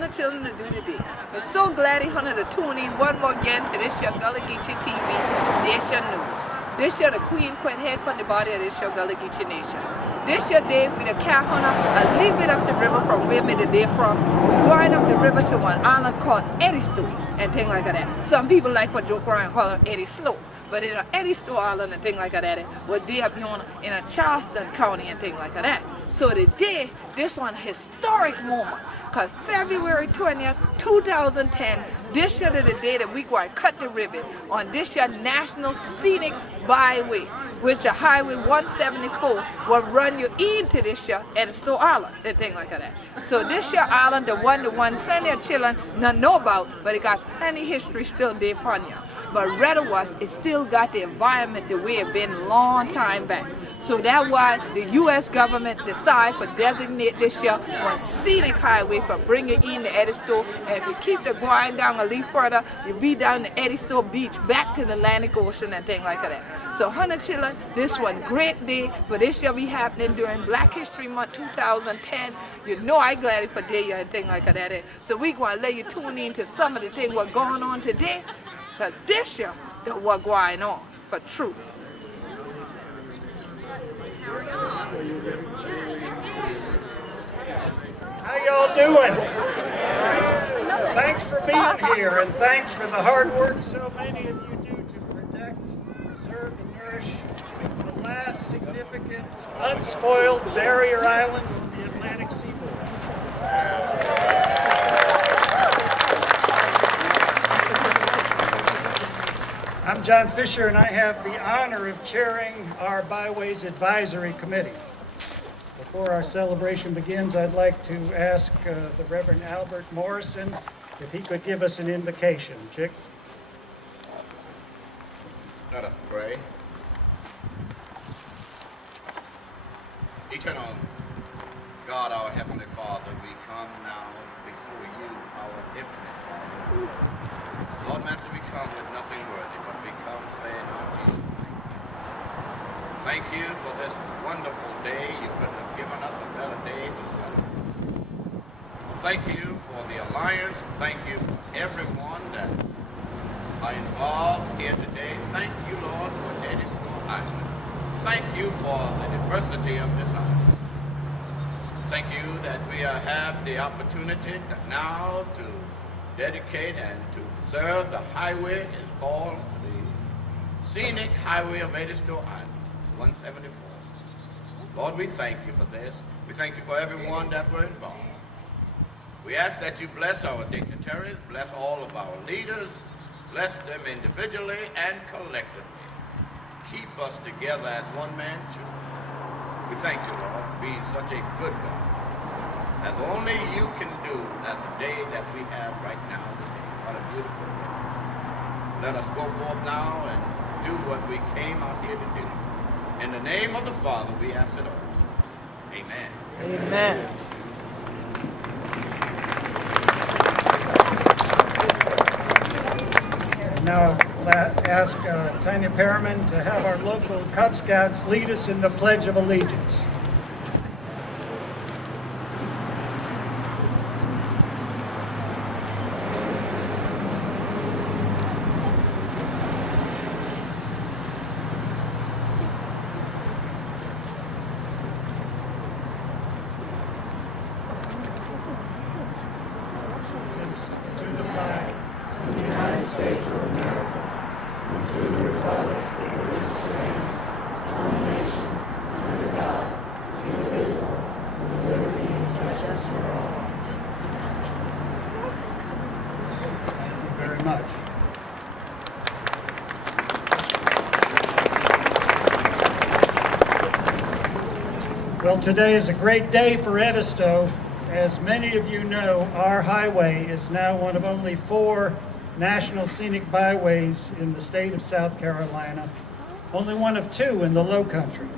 100 children to do today. We're so glad you wanted to tune in one more again to this your Gullah Geechee TV, Nayshun News. This year the Queen Quet head from the body of this your Gullah Geechee Nation. This year day we the car hunter a little bit up the river from where me the day from. We're going up the river to one island called Edisto and things like that. Some people like what joke around and call it Edisto. But in Edisto Island and things like that, what they have been in a Charleston County and things like that. So today, this one historic moment, because February 20th, 2010, this year is the day that we go and cut the ribbon on this year National Scenic Byway, which the Highway 174 will run you into this year Edisto Island and things like that. So this year island, the one plenty of children not know about, but it got plenty history still there upon you. But rather was, it still got the environment the way it been long time back. So that's why the U.S. government decided to designate this year one scenic highway for bringing in the Edisto. And if you keep the Gwine down a little further, you'll be down the Edisto beach back to the Atlantic Ocean and things like that. So 100 children, this one great day, but this year be happening during Black History Month 2010. You know I glad for day and things like that. So we going to let you tune in to some of the things what's going on today. But this year, that what's going on, for true. How y'all doing? Thanks for being here, and thanks for the hard work so many of you do to protect, preserve, and nourish the last significant unspoiled barrier island on the Atlantic seaboard. I'm John Fisher, and I have the honor of chairing our Byway's Advisory Committee. Before our celebration begins, I'd like to ask the Reverend Albert Morrison if he could give us an invocation. Chick? Let us pray. Eternal God, our Heavenly Father, we come now before you, our infinite Father. Lord Master, we come with nothing worthy, but we come saying, oh Jesus, thank you for this wonderful day. You couldn't have given us a better day to celebrate. Thank you for the alliance. Thank you everyone that are involved here today. Thank you, Lord, for Edisto Island. Thank you for the diversity of this island. Thank you that we have the opportunity now to dedicate and to preserve the highway. It's called the Scenic Highway of Edisto Island, 174. Lord, we thank you for this. We thank you for everyone that were involved. We ask that you bless our dignitaries, bless all of our leaders, bless them individually and collectively. Keep us together as one man children. We thank you, Lord, for being such a good God, as only you can do at the day that we have right now today. What a beautiful day. Let us go forth now and do what we came out here to do. In the name of the Father, we ask it all. Amen. Amen. Now ask Tanya Perriman to have our local Cub Scouts lead us in the Pledge of Allegiance. Much. Well, today is a great day for Edisto. As many of you know, our highway is now one of only 4 national scenic byways in the state of South Carolina, only one of 2 in the Low Country.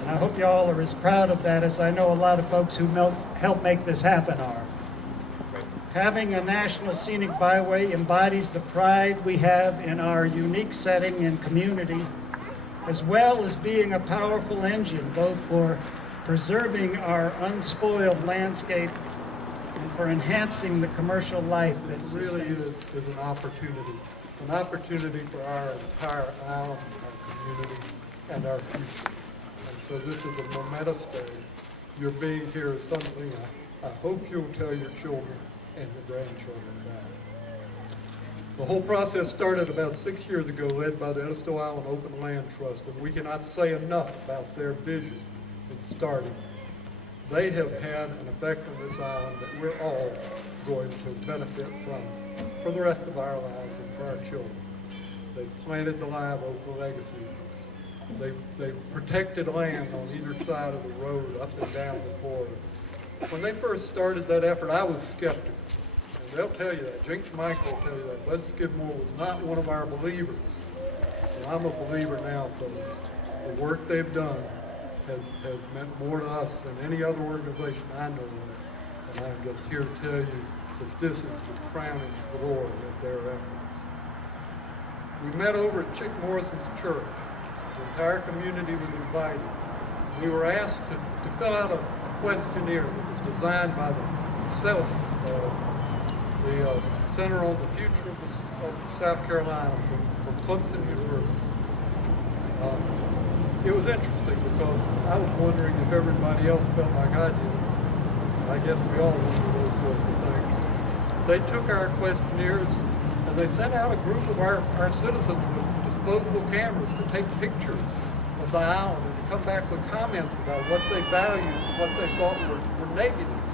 And I hope y'all are as proud of that as I know a lot of folks who helped make this happen are. Having a national scenic byway embodies the pride we have in our unique setting and community, as well as being a powerful engine both for preserving our unspoiled landscape and for enhancing the commercial life that's This really is an opportunity for our entire island, our community, and our future. And so this is a momentous day. Your being here is something I hope you'll tell your children and your grandchildren about. The whole process started about 6 years ago, led by the Edisto Island Open Land Trust, and we cannot say enough about their vision in starting. They have had an effect on this island that we're all going to benefit from for the rest of our lives and for our children. They've planted the live oak legacy. They've protected land on either side of the road, up and down the corridor. When they first started that effort, I was skeptical. And they'll tell you that. Jinx Michael will tell you that. Bud Skidmore was not one of our believers. Well, I'm a believer now, folks. The work they've done has meant more to us than any other organization I know of. And I'm just here to tell you that this is the crowning glory of their efforts. We met over at Chick Morrison's church. The entire community was invited. We were asked to fill out a questionnaire that was designed by the CELF, the Center on the Future of South Carolina from Clemson University. It was interesting because I was wondering if everybody else felt like I did. I guess we all wonder those sorts of things. They took our questionnaires and they sent out a group of our citizens with disposable cameras to take pictures of the island and to come back with comments about what they valued and what they thought were negatives.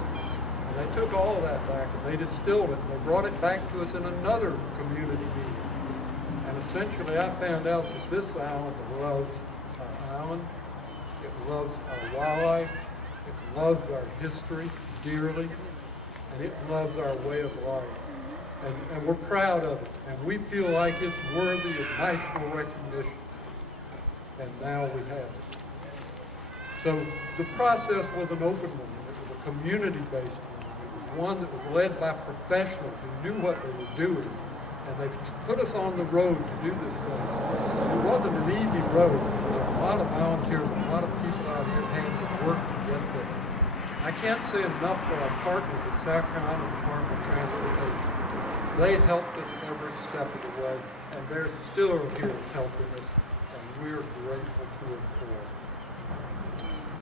And they took all of that back and they distilled it and they brought it back to us in another community meeting. And essentially I found out that this island loves our island, it loves our wildlife, it loves our history dearly, and it loves our way of life. And we're proud of it, and we feel like it's worthy of national recognition. And now we have it. So the process was an open one. It was a community-based one. It was one that was led by professionals who knew what they were doing, and they put us on the road to do this thing. It wasn't an easy road. There were a lot of volunteers, a lot of people out here had to work to get there. I can't say enough for our partners at South Carolina Department of Transportation. They helped us every step of the way, and they're still here helping us, and we're grateful to them for it.